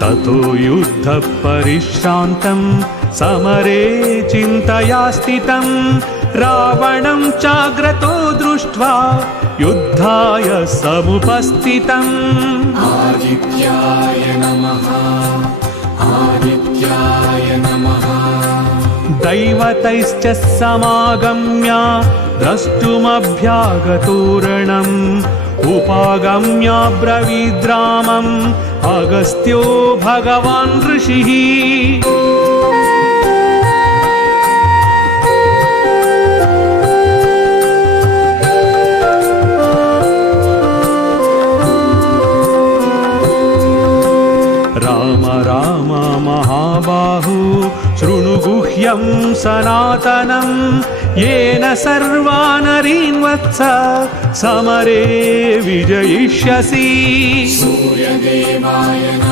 ततो युद्धः परिश्रान्तं समरे चिन्तया स्थितं रावणं चाग्रतो दृष्ट्वा युद्धाय समुपस्थितम् आदित्याय नमः आदित्याय नमः। दैवतैश्च समागम्य द्रष्टुमभ्यागतोरणम् उपागम्य ब्रवीद्रामम् अगस्त्यो भगवान् ऋषिः। राम राम महाबाहु शृणु गुह्यं सनातनं येन सर्वानरीन् वत्स समरे विजयिष्यसि। सूर्यदेवाय नमः।